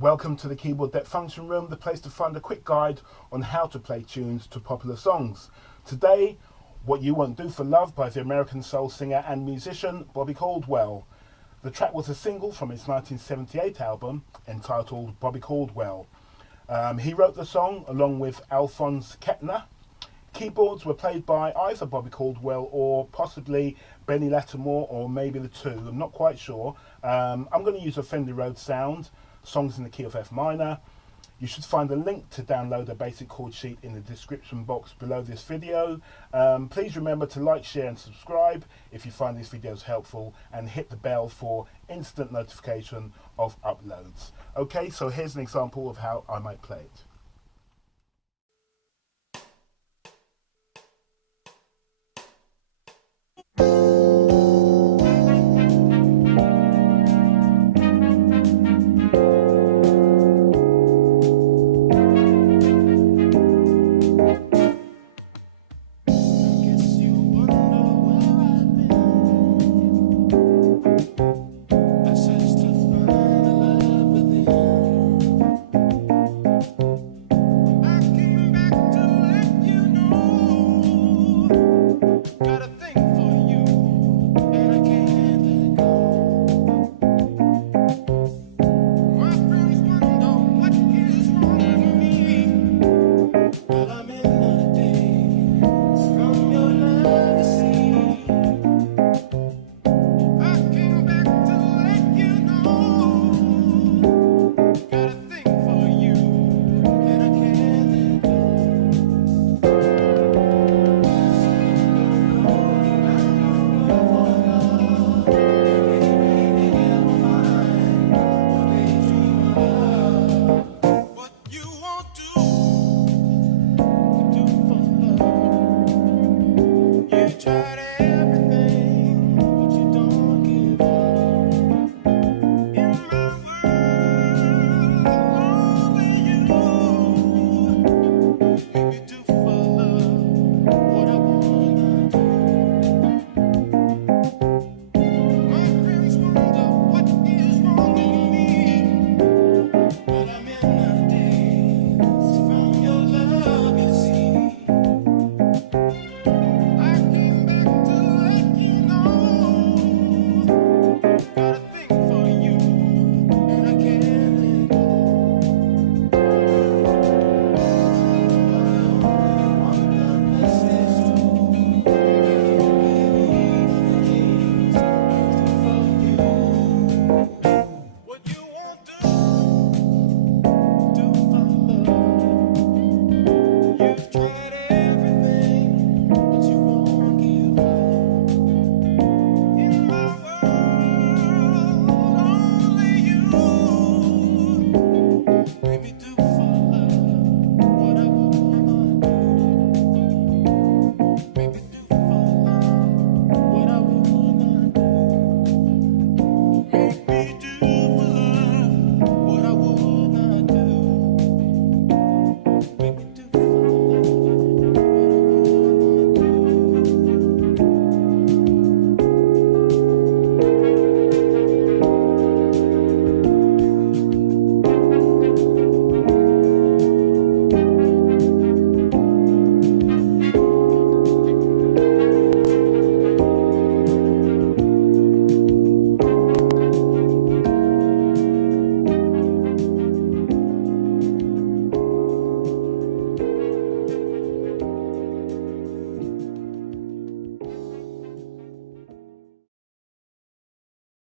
Welcome to the Keyboard Deck Function Room, the place to find a quick guide on how to play tunes to popular songs. Today, What You Won't Do for Love by the American soul singer and musician Bobby Caldwell. The track was a single from his 1978 album entitled Bobby Caldwell. He wrote the song along with Alphonse Kettner. Keyboards were played by either Bobby Caldwell or possibly Benny Lattimore, or maybe the two, I'm not quite sure. I'm going to use a Fender Rhodes sound, songs in the key of F minor. You should find a link to download a basic chord sheet in the description box below this video. Please remember to like, share and subscribe if you find these videos helpful, and hit the bell for instant notification of uploads. Okay, so here's an example of how I might play it.